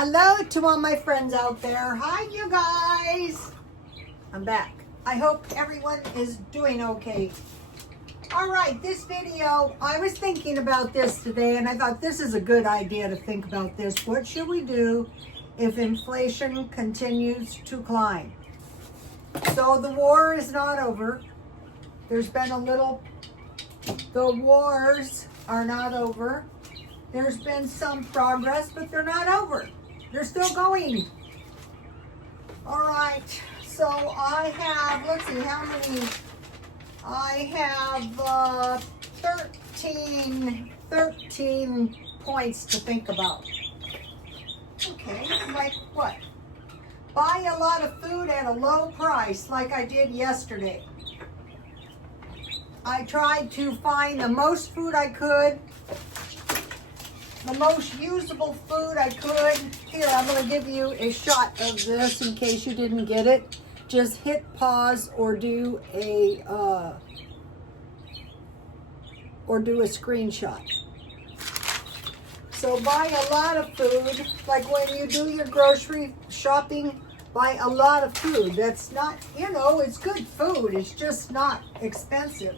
Hello to all my friends out there. Hi, you guys. I'm back. I hope everyone is doing okay. All right, this video, I was thinking about this today, and I thought this is a good idea to think about this. What should we do if inflation continues to climb? So the war is not over. There's been a little, the wars are not over. There's been some progress, but they're not over. They're still going. All right, so I have, let's see how many, I have 13 points to think about. Okay, like what? Buy a lot of food at a low price like I did yesterday. I tried to find the most food I could, the most usable food I could. Here, I'm going to give you a shot of this in case you didn't get it. Just hit pause or do a screenshot. So buy a lot of food, like when you do your grocery shopping, buy a lot of food. That's not, it's good food. It's just not expensive.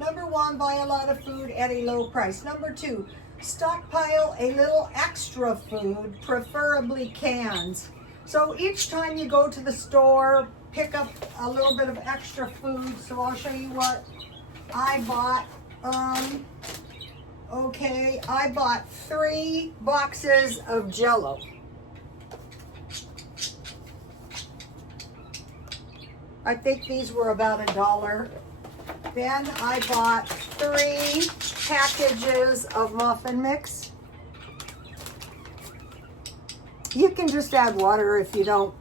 Number one, buy a lot of food at a low price. Number two, stockpile a little extra food, preferably cans. So each time you go to the store, pick up a little bit of extra food. So I'll show you what I bought. Okay, I bought 3 boxes of Jell-O. I think these were about $1. Then I bought 3 packages of muffin mix. You can just add water if you don't.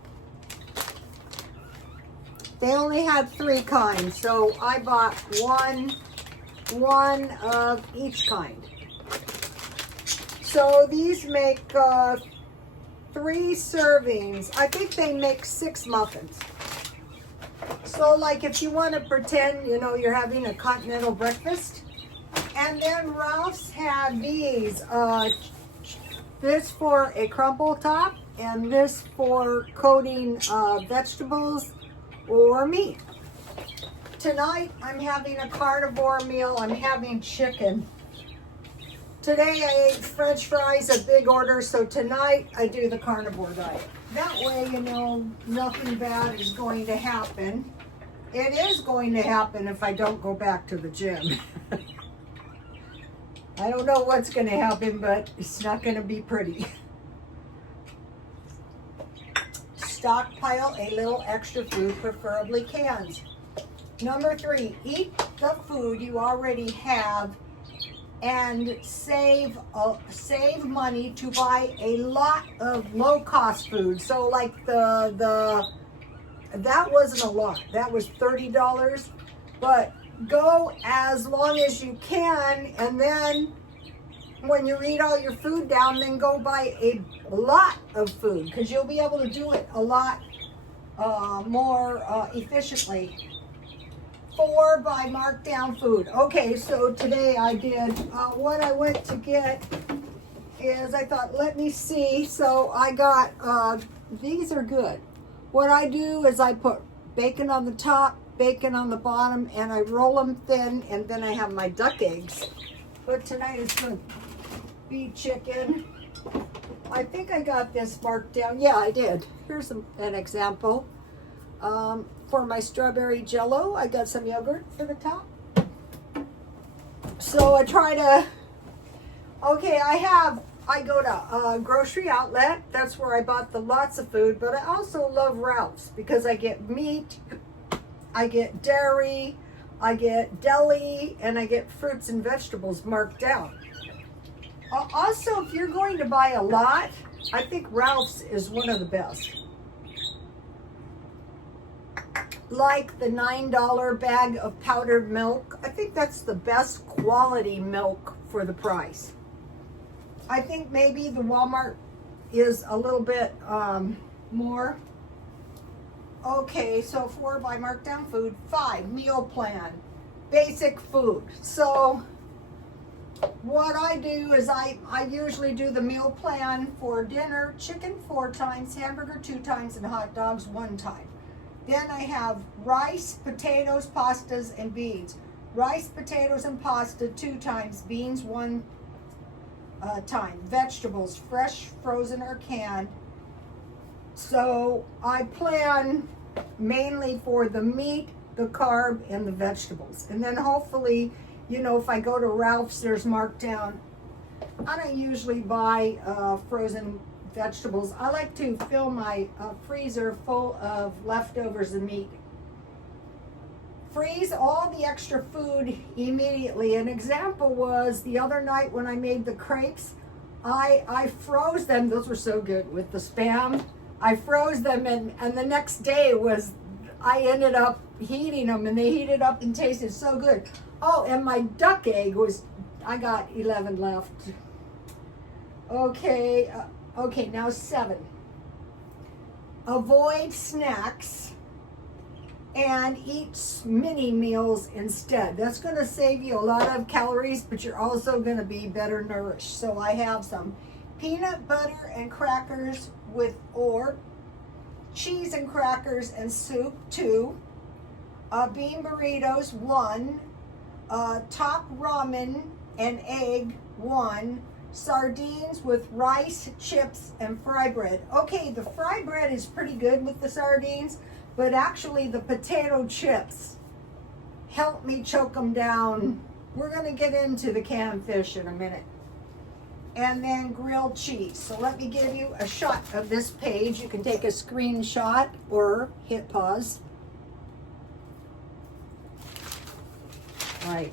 They only had 3 kinds, so I bought one of each kind. So these make 3 servings. I think they make 6 muffins. So like if you want to pretend, you're having a continental breakfast. And then Ralph's had these. This for a crumble top and this for coating vegetables or meat. Tonight I'm having a carnivore meal. I'm having chicken. Today I ate French fries, a big order, so tonight I do the carnivore diet. That way, nothing bad is going to happen. It is going to happen if I don't go back to the gym. I don't know what's going to happen, but it's not going to be pretty. Stockpile a little extra food, preferably cans. Number 3, eat the food you already have and save money to buy a lot of low-cost food. So like that wasn't a lot. That was $30, but go as long as you can, and then when you eat all your food down, then go buy a lot of food, because you'll be able to do it a lot more efficiently. 4, buy markdown food. Okay, so today I did, what I went to get is, I thought, let me see. So I got, these are good. What I do is I put bacon on the top, bacon on the bottom, and I roll them thin, and then I have my duck eggs. But tonight it's going to be chicken. I think I got this marked down. Yeah, I did. Here's an example. For my strawberry Jell-O, I got some yogurt for the top. So I try to, okay, I go to grocery outlet. That's where I bought the lots of food, but I also love Ralph's because I get meat, I get dairy, I get deli, and I get fruits and vegetables marked down. Also, if you're going to buy a lot, I think Ralph's is one of the best. Like the $9 bag of powdered milk. I think that's the best quality milk for the price. I think maybe the Walmart is a little bit more. Okay, so 4, buy markdown food. 5, meal plan. Basic food. So what I do is I usually do the meal plan for dinner: chicken 4 times, hamburger 2 times, and hot dogs 1 time. Then I have rice, potatoes, pastas, and beans. Rice, potatoes, and pasta 2 times, beans 1 time. Vegetables, fresh, frozen, or canned. So I plan mainly for the meat, the carb, and the vegetables. And then hopefully, you know, if I go to Ralph's, there's marked down. I don't usually buy frozen vegetables. I like to fill my freezer full of leftovers of meat. Freeze all the extra food immediately. An example was the other night when I made the crepes. I froze them. Those were so good with the Spam. I froze them, and the next day I ended up heating them, and they heated up and tasted so good. Oh, and my duck egg I got 11 left. Okay, now 7. Avoid snacks and eat mini meals instead. That's going to save you a lot of calories, but you're also going to be better nourished. So I have some peanut butter and crackers or cheese and crackers and soup 2, bean burritos 1, top ramen and egg 1, sardines with rice, chips, and fry bread. Okay, the fry bread is pretty good with the sardines, but actually the potato chips help me choke them down. We're going to get into the canned fish in a minute. And then grilled cheese. So let me give you a shot of this page. You can take a screenshot or hit pause. All right.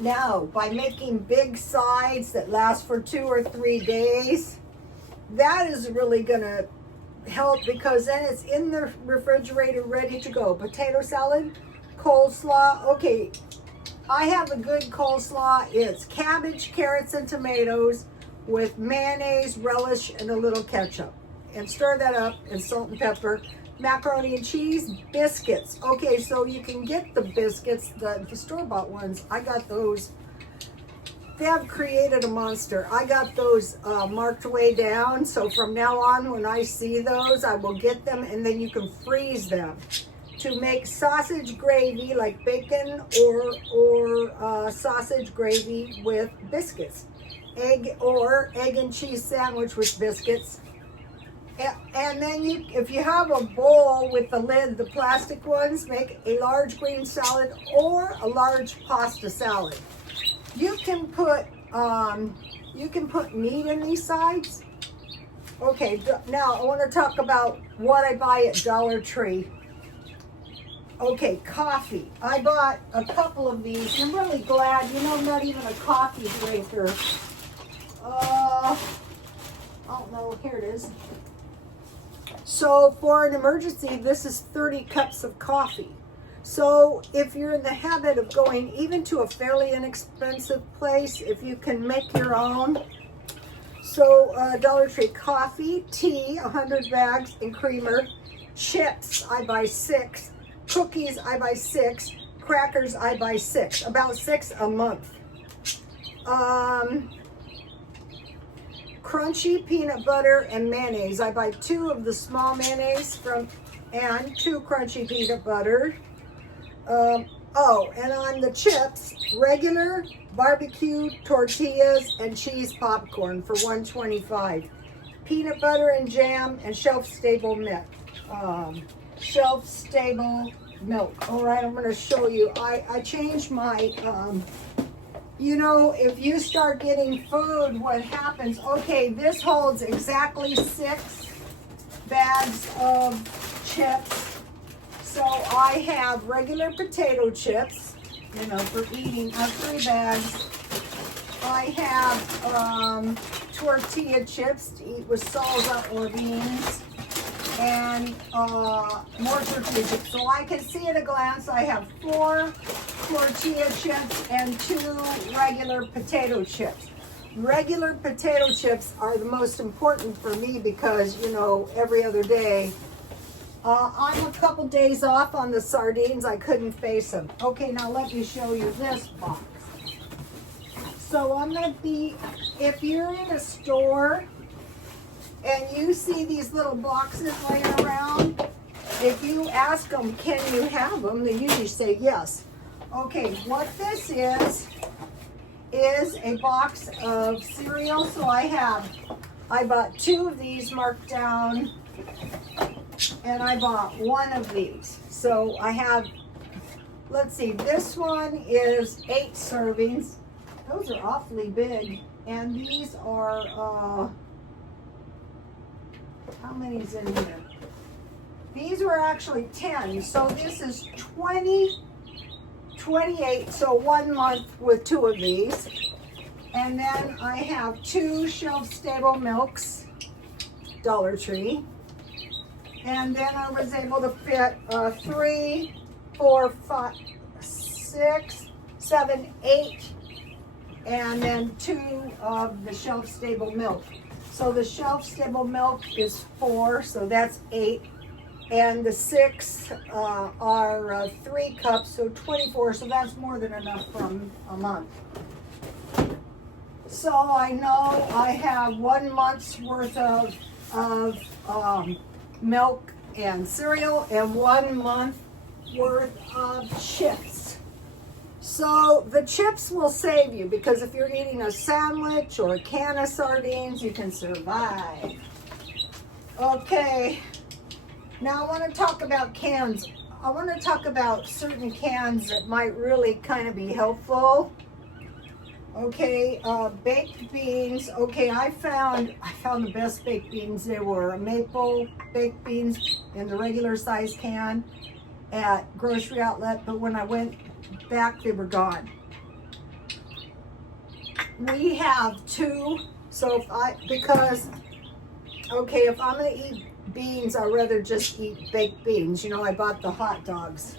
Now, by making big sides that last for 2 or 3 days, that is really going to help, because then it's in the refrigerator ready to go. Potato salad, coleslaw. Okay, I have a good coleslaw. It's cabbage, carrots, and tomatoes with mayonnaise, relish, and a little ketchup. And stir that up, and salt and pepper. Macaroni and cheese, biscuits. Okay, so you can get the biscuits, the store-bought ones. I got those. They have created a monster. I got those marked way down. So from now on, when I see those, I will get them, and then you can freeze them to make sausage gravy, like bacon or sausage gravy with biscuits. Egg and cheese sandwich with biscuits. And then if you have a bowl with the lid, the plastic ones, make a large green salad or a large pasta salad. You can put meat in these sides. Okay, now I want to talk about what I buy at Dollar Tree. Okay, coffee. I bought a couple of these. I'm really glad. You know, I'm not even a coffee drinker. I don't know. Here it is. So for an emergency, this is 30 cups of coffee. So if you're in the habit of going even to a fairly inexpensive place, if you can make your own. So Dollar Tree coffee, tea, 100 bags, and creamer. Chips, I buy 6. Cookies, I buy 6. Crackers, I buy 6. About 6 a month. Crunchy peanut butter and mayonnaise. I buy 2 of the small mayonnaise and 2 crunchy peanut butter. And on the chips, regular, barbecue, tortillas, and cheese popcorn for $1.25. Peanut butter and jam and shelf-stable milk. Shelf-stable milk. All right, I'm going to show you. I changed my... you know, if you start getting food, what happens? Okay, this holds exactly 6 bags of chips. So I have regular potato chips, you know, for eating, 3 bags. I have tortilla chips to eat with salsa or beans, and more tortilla chips. So I can see at a glance I have 4 tortilla chips and 2 regular potato chips. Regular potato chips are the most important for me because, you know, every other day I'm a couple days off on the sardines. I couldn't face them. Okay, now let me show you this box. So I'm going to be, if you're in a store and you see these little boxes laying around, if you ask them, can you have them, they usually say yes. Okay, what this is a box of cereal. So I bought 2 of these marked down, and I bought 1 of these. So I have, let's see, this one is 8 servings. Those are awfully big. And these are, how many's in here? These were actually 10. So this is 28, so 1 month with 2 of these. And then I have 2 shelf-stable milks, Dollar Tree. And then I was able to fit 3, 4, 5, 6, 7, 8, and then 2 of the shelf-stable milk. So the shelf-stable milk is 4, so that's 8. And the 6 are 3 cups, so 24, so that's more than enough for a month. So I know I have 1 month's worth of milk and cereal and 1 month worth of chips. So the chips will save you, because if you're eating a sandwich or a can of sardines, you can survive. Okay. Now I want to talk about cans. I want to talk about certain cans that might really kind of be helpful. Okay, baked beans. Okay, I found the best baked beans. They were maple baked beans in the regular size can at grocery outlet, but when I went back, they were gone. We have 2, so if I'm gonna eat beans, I'd rather just eat baked beans. You know, I bought the hot dogs.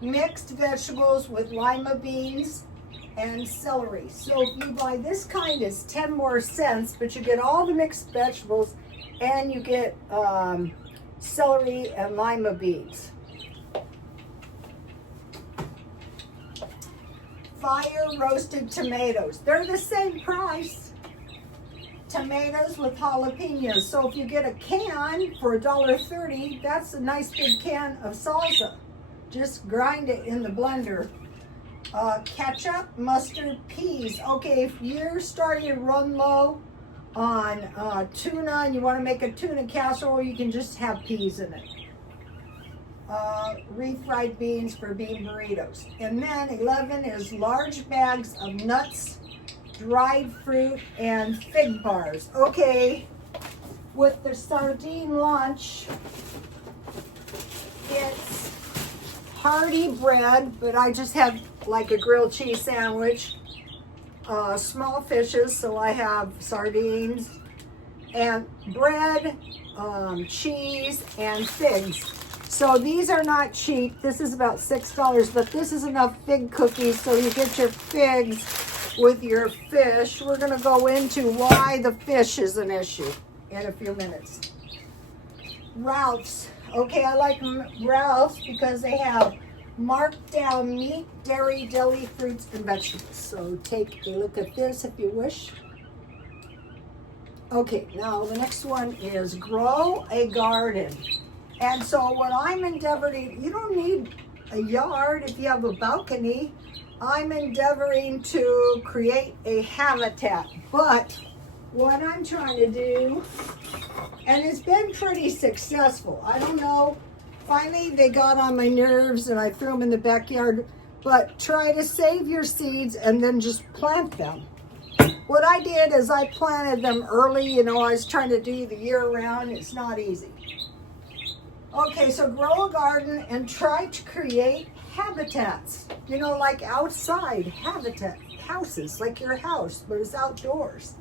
Mixed vegetables with lima beans and celery. So if you buy this kind, it's 10 more cents, but you get all the mixed vegetables and you get celery and lima beans. Fire roasted tomatoes. They're the same price. Tomatoes with jalapenos. So if you get a can for $1.30, that's a nice big can of salsa. Just grind it in the blender. Ketchup, mustard, peas. Okay, if you're starting to run low on tuna and you want to make a tuna casserole, you can just have peas in it. Refried beans for bean burritos. And then 11 is large bags of nuts, dried fruit, and fig bars. Okay, with the sardine lunch, it's hearty bread, but I just have like a grilled cheese sandwich. Small fishes, so I have sardines and bread, cheese, and figs. So these are not cheap. This is about $6, but this is enough fig cookies so you get your figs with your fish. We're going to go into why the fish is an issue in a few minutes. Ralph's. Okay, I like Ralph's because they have marked down meat, dairy, deli, fruits, and vegetables. So take a look at this if you wish. Okay, now the next one is grow a garden. And so what I'm endeavoring, you don't need a yard if you have a balcony. I'm endeavoring to create a habitat. But what I'm trying to do, and it's been pretty successful. I don't know, finally they got on my nerves and I threw them in the backyard. But try to save your seeds and then just plant them. What I did is I planted them early. You know, I was trying to do the year round. It's not easy. Okay, so grow a garden and try to create habitats. You know, like outside habitat, houses, like your house, but it's outdoors.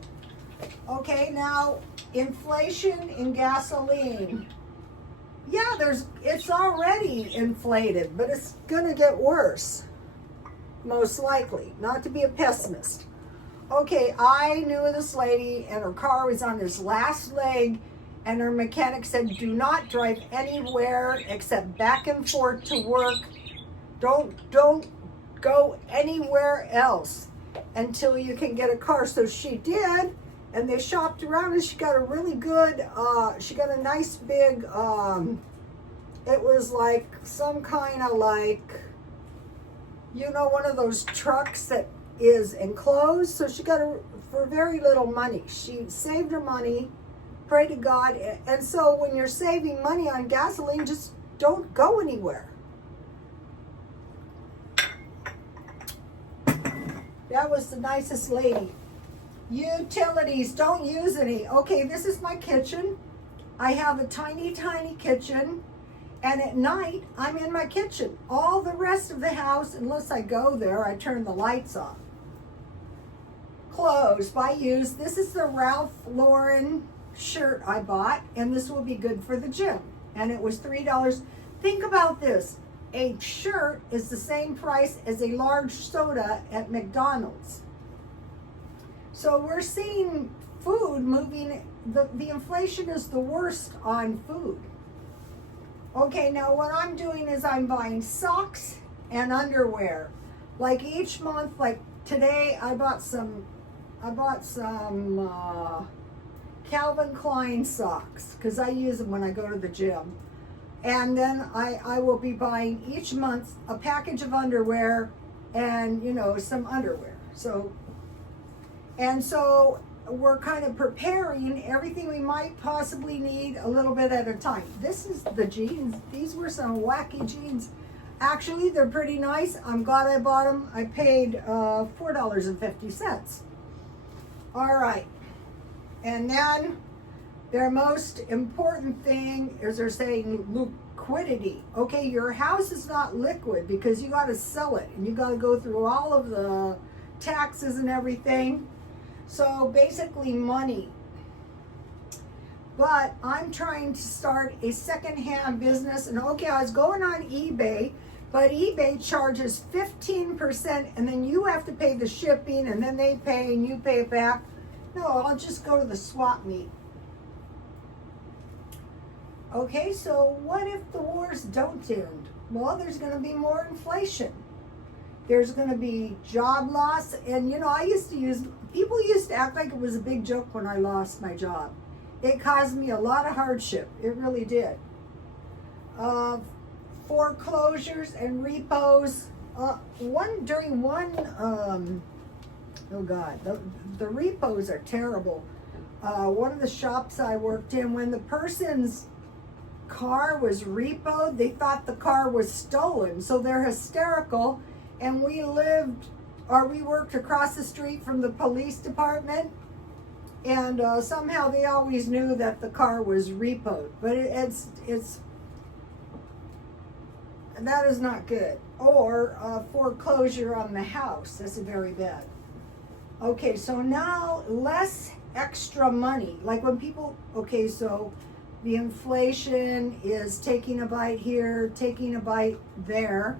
Okay, now inflation in gasoline. Yeah, it's already inflated, but it's gonna get worse, most likely. Not to be a pessimist. Okay, I knew this lady and her car was on this last leg, and her mechanic said, do not drive anywhere except back and forth to work. Don't go anywhere else until you can get a car. So she did, and they shopped around, and she got a really good, she got a nice big, it was like some kind of like, you know, one of those trucks that is enclosed. So she got it for very little money. She saved her money, pray to God. And so when you're saving money on gasoline, just don't go anywhere. That was the nicest lady. Utilities, don't use any. Okay, this is my kitchen. I have a tiny, tiny kitchen. And at night, I'm in my kitchen. All the rest of the house, unless I go there, I turn the lights off. Clothes, by use. This is the Ralph Lauren shirt I bought, and this will be good for the gym. And it was $3. Think about this. A shirt is the same price as a large soda at McDonald's. So we're seeing food moving, the inflation is the worst on food. Okay, now what I'm doing is I'm buying socks and underwear. Like each month, like today I bought some Calvin Klein socks because I use them when I go to the gym. And then I will be buying each month a package of underwear and, you know, some underwear. So we're kind of preparing everything we might possibly need a little bit at a time. This is the jeans. These were some wacky jeans. Actually, they're pretty nice. I'm glad I bought them. I paid $4.50. All right. And then their most important thing is they're saying liquidity. Okay, your house is not liquid because you got to sell it and you got to go through all of the taxes and everything. So basically money. But I'm trying to start a secondhand business. And okay, I was going on eBay, but eBay charges 15% and then you have to pay the shipping and then they pay and you pay it back. No, I'll just go to the swap meet. Okay, so what if the wars don't end? Well, there's going to be more inflation. There's going to be job loss. And, you know, people used to act like it was a big joke when I lost my job. It caused me a lot of hardship. It really did. Foreclosures and repos. The repos are terrible. One of the shops I worked in, when the person's car was repoed, they thought the car was stolen. So they're hysterical. And we worked across the street from the police department, and somehow they always knew that the car was repoed. But that is not good. Or foreclosure on the house. That's very bad. Okay, so now less extra money. Like when people, okay, so the inflation is taking a bite here, taking a bite there.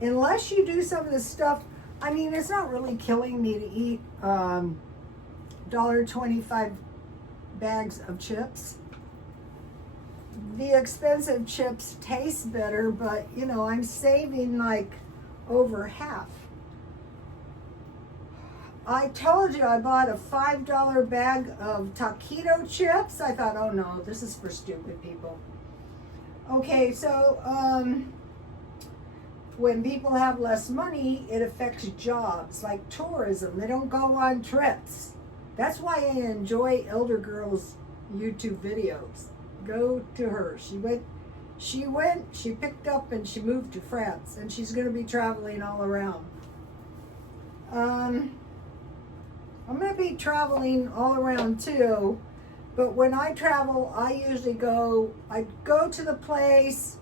Unless you do some of this stuff, I mean, it's not really killing me to eat $1.25 bags of chips. The expensive chips taste better, but, you know, I'm saving like over half. I told you I bought a $5 bag of taquito chips. I thought, oh no, this is for stupid people. Okay, so, when people have less money, it affects jobs like tourism. They don't go on trips. That's why I enjoy Elder Girl's YouTube videos. Go to her. She picked up and she moved to France, and she's going to be traveling all around. I'm going to be traveling all around too, but when I travel, I go to the place.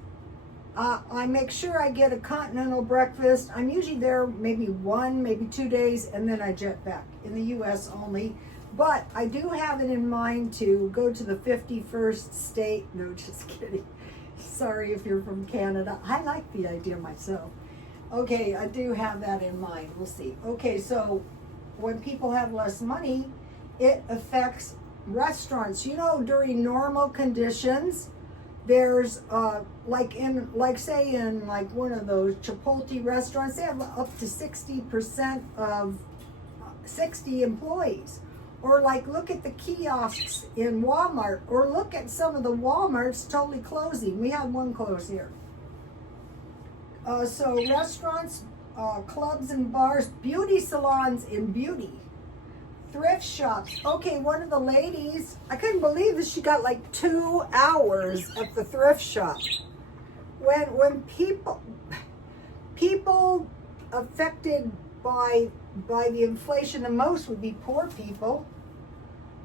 I make sure I get a continental breakfast. I'm usually there maybe 1, maybe 2 days, and then I jet back in the U.S. only. But I do have it in mind to go to the 51st state. No, just kidding. Sorry if you're from Canada. I like the idea myself. Okay, I do have that in mind. We'll see. Okay, so when people have less money, it affects restaurants, you know, during normal conditions, there's say in like one of those Chipotle restaurants, they have up to 60% of 60 employees. Or like look at the kiosks in Walmart, or look at some of the Walmarts totally closing. We had one close here. So restaurants, clubs and bars, beauty salons and beauty, thrift shops. Okay, one of the ladies, I couldn't believe that she got like 2 hours at the thrift shop. When people affected by the inflation the most would be poor people.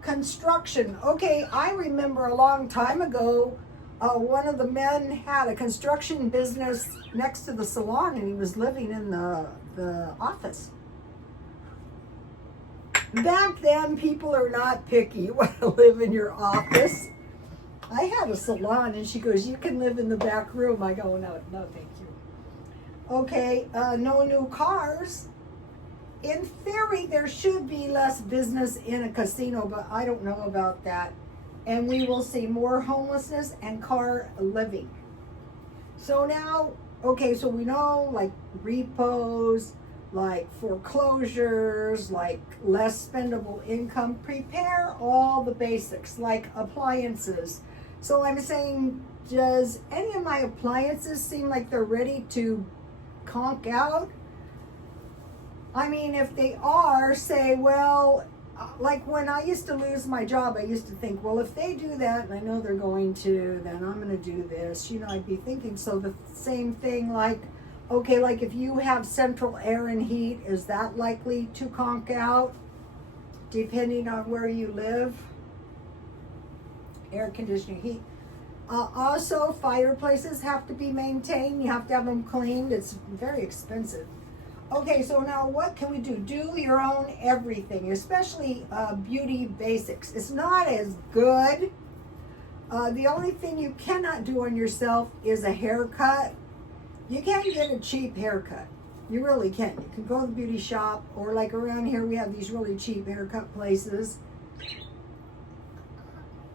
Construction. Okay, I remember a long time ago, one of the men had a construction business next to the salon, and he was living in the office. Back then, people are not picky. You want to live in your office. I had a salon, and she goes, "You can live in the back room." I go, "No, thank you." Okay, no new cars. In theory, there should be less business in a casino, but I don't know about that. And we will see more homelessness and car living. So now, okay, so we know like repos, like foreclosures, like less spendable income. Prepare all the basics, like appliances. So I'm saying, does any of my appliances seem like they're ready to conk out? I mean, if they are, say, well, like when I used to lose my job, I used to think, well, if they do that, and I know they're going to, then I'm going to do this. You know, I'd be thinking, so the same thing, like, okay, like if you have central air and heat, is that likely to conk out, depending on where you live? Air conditioning, heat. Also, fireplaces have to be maintained. You have to have them cleaned. It's very expensive. Okay, so now what can we do? Do your own everything, especially beauty basics. It's not as good. The only thing you cannot do on yourself is a haircut. You can't get a cheap haircut. You really can't. You can go to the beauty shop, or like around here we have these really cheap haircut places.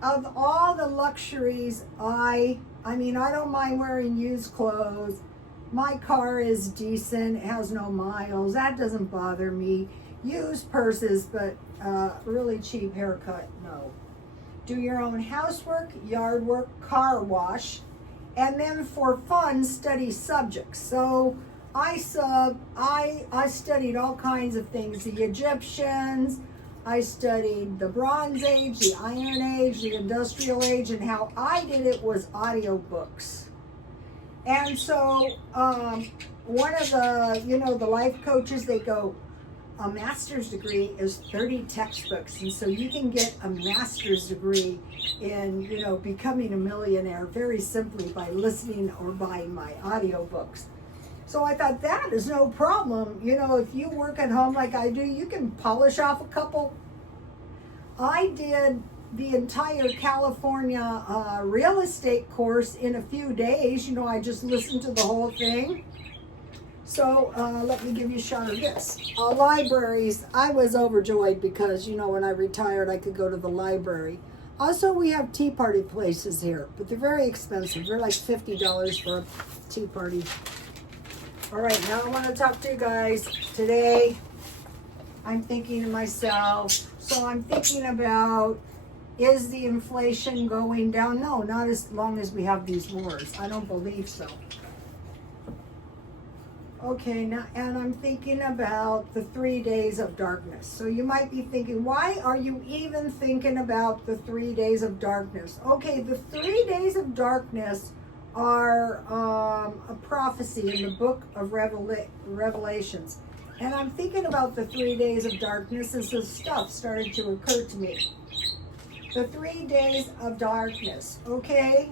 Of all the luxuries, I mean, I don't mind wearing used clothes. My car is decent, it has no miles, that doesn't bother me. Used purses, but really cheap haircut, no. Do your own housework, yard work, car wash, and then for fun, study subjects. So I studied all kinds of things, the Egyptians, I studied the Bronze Age, the Iron Age, the Industrial Age, and how I did it was audiobooks. And so one of the, the life coaches, they go, a master's degree is 30 textbooks. And so you can get a master's degree in, becoming a millionaire very simply by listening or buying my audiobooks. So I thought that is no problem. If you work at home like I do, you can polish off a couple. I did the entire California real estate course in a few days. I just listened to the whole thing. So let me give you a shot of this. Libraries, I was overjoyed because, when I retired, I could go to the library. Also, we have tea party places here, but they're very expensive. They're like $50 for a tea party. All right, now I want to talk to you guys. Today, I'm thinking to myself, so I'm thinking about, is the inflation going down? No, not as long as we have these wars. I don't believe so. Okay, now, and I'm thinking about the 3 days of darkness. So you might be thinking, why are you even thinking about the 3 days of darkness? Okay, the 3 days of darkness are a prophecy in the book of Revelations. And I'm thinking about the 3 days of darkness as this stuff started to occur to me. The 3 days of darkness, okay?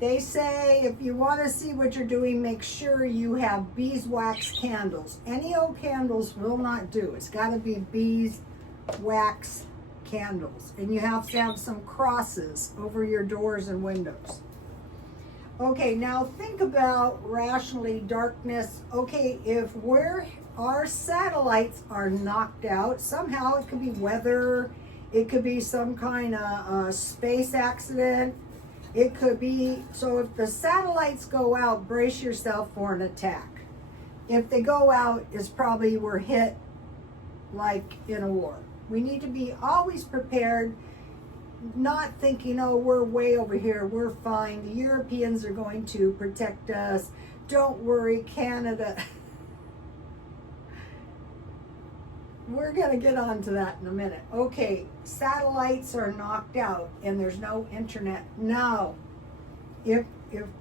They say if you want to see what you're doing, make sure you have beeswax candles. Any old candles will not do. It's got to be beeswax candles. And you have to have some crosses over your doors and windows. Okay, now think about rationally darkness. Okay, if we're our satellites are knocked out. Somehow it could be weather, it could be some kind of space accident. It could be, so if the satellites go out, brace yourself for an attack. If they go out, it's probably we're hit like in a war. We need to be always prepared, not thinking, oh, we're way over here, we're fine. The Europeans are going to protect us. Don't worry, Canada. We're going to get on to that in a minute. Okay, satellites are knocked out and there's no internet. Now, if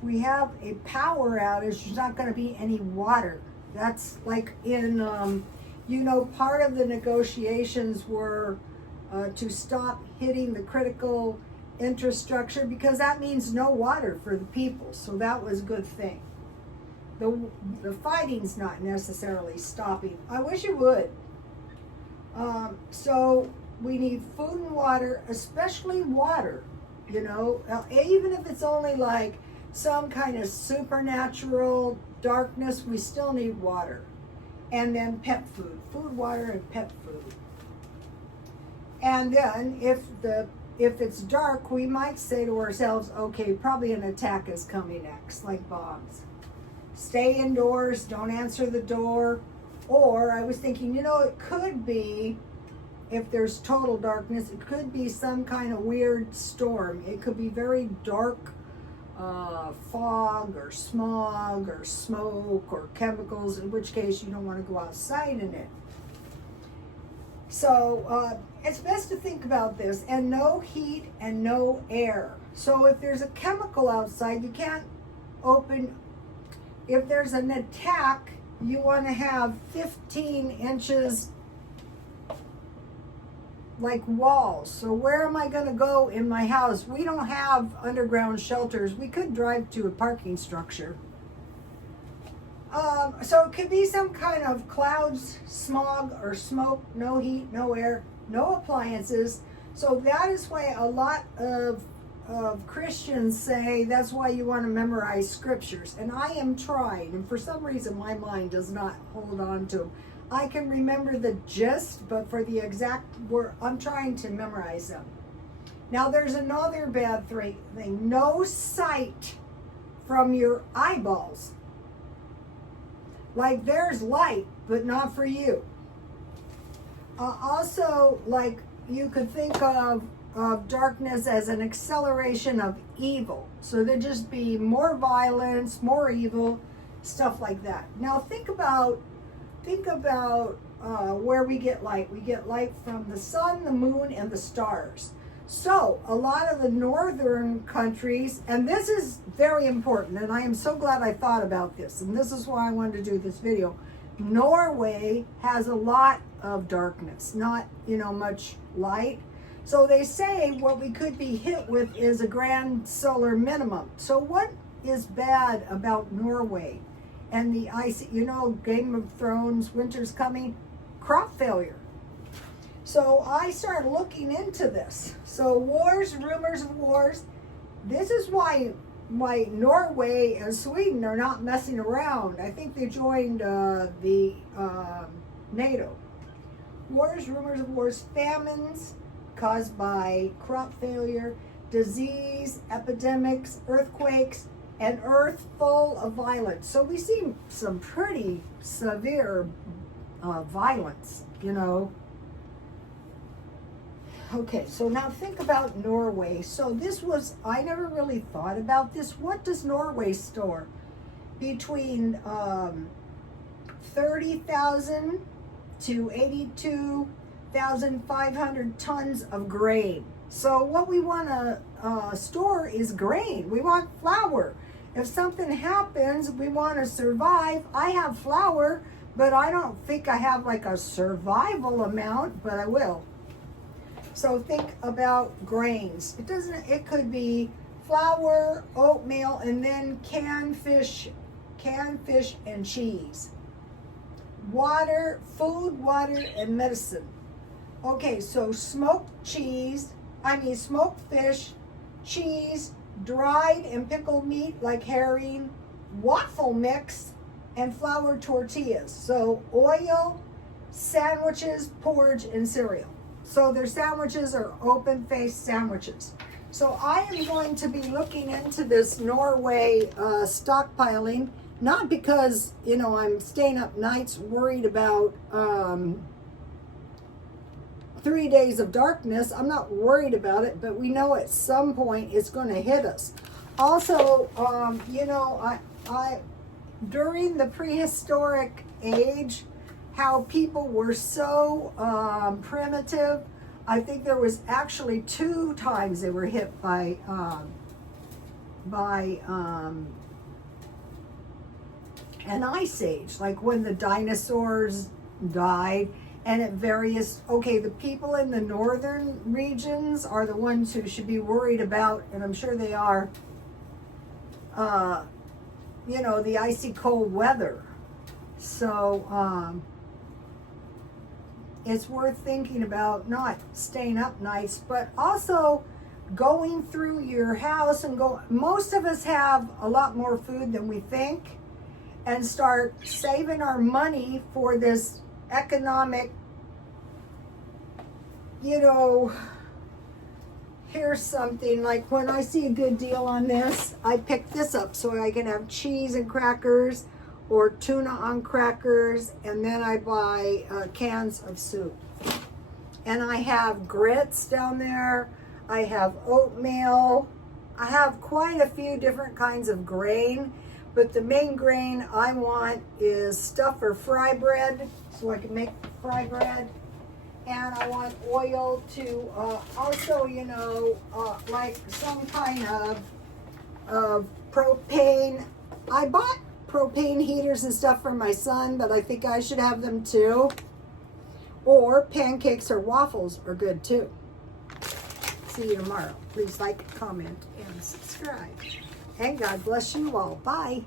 we have a power outage, there's not going to be any water. That's like in, part of the negotiations were to stop hitting the critical infrastructure because that means no water for the people. So that was a good thing. The fighting's not necessarily stopping. I wish it would. So we need food and water, especially water, even if it's only like some kind of supernatural darkness, we still need water. And then pet food, water, and pet food. And then if it's dark, we might say to ourselves, okay, probably an attack is coming next, like bombs. Stay indoors, don't answer the door. Or I was thinking, it could be, if there's total darkness, it could be some kind of weird storm. It could be very dark fog or smog or smoke or chemicals, in which case you don't want to go outside in it. So it's best to think about this. And no heat and no air. So if there's a chemical outside, you can't open. If there's an attack, you want to have 15 inches like walls. So where am I going to go in my house? We don't have underground shelters. We could drive to a parking structure. So it could be some kind of clouds, smog, or smoke, no heat, no air, no appliances. So that is why a lot of Christians say that's why you want to memorize scriptures. And I am trying, and for some reason my mind does not hold on to them. I can remember the gist, but for the exact word, I'm trying to memorize them. Now there's another bad thing. No sight from your eyeballs. Like there's light, but not for you. Also, like you could think of darkness as an acceleration of evil. So there'd just be more violence, more evil, stuff like that. Now think about where we get light. We get light from the sun, the moon, and the stars. So a lot of the northern countries, and this is very important, and I am so glad I thought about this, and this is why I wanted to do this video. Norway has a lot of darkness, not much light. So they say what we could be hit with is a grand solar minimum. So what is bad about Norway and the ice? Game of Thrones, winter's coming, crop failure. So I started looking into this. So wars, rumors of wars. This is why Norway and Sweden are not messing around. I think they joined the NATO. Wars, rumors of wars, famines caused by crop failure, disease, epidemics, earthquakes, an earth full of violence. So we see some pretty severe violence, Okay, so now think about Norway. So I never really thought about this. What does Norway store? Between 30,000 to 82,500 tons of grain. So what we want to store is grain. We want flour. If something happens, we want to survive. I have flour, but I don't think I have like a survival amount, but I will. So think about grains. It could be flour, oatmeal, and then canned fish and cheese. Water, food, water, and medicine. Okay, so smoked fish, cheese, dried and pickled meat like herring, waffle mix, and flour tortillas. So oil, sandwiches, porridge, and cereal. So their sandwiches are open-faced sandwiches. So I am going to be looking into this Norway stockpiling, not because, you know, I'm staying up nights worried about 3 days of darkness. I'm not worried about it, but we know at some point it's going to hit us. Also, you know, I during the prehistoric age, how people were so primitive. I think there was actually 2 times they were hit by an ice age, like when the dinosaurs died, and at various, okay, the people in the northern regions are the ones who should be worried about, and I'm sure they are, you know, the icy cold weather. So, it's worth thinking about, not staying up nights, but also going through your house and most of us have a lot more food than we think, and start saving our money for this economic, you know, here's something, like when I see a good deal on this, I pick this up so I can have cheese and crackers, or tuna on crackers, and then I buy cans of soup. And I have grits down there, I have oatmeal, I have quite a few different kinds of grain, but the main grain I want is stuff for fry bread, so I can make fry bread. And I want oil to also, you know, like some kind of propane. I bought propane heaters and stuff for my son, but I think I should have them too. Or pancakes or waffles are good too. See you tomorrow. Please like, comment, and subscribe. And God bless you all. Bye.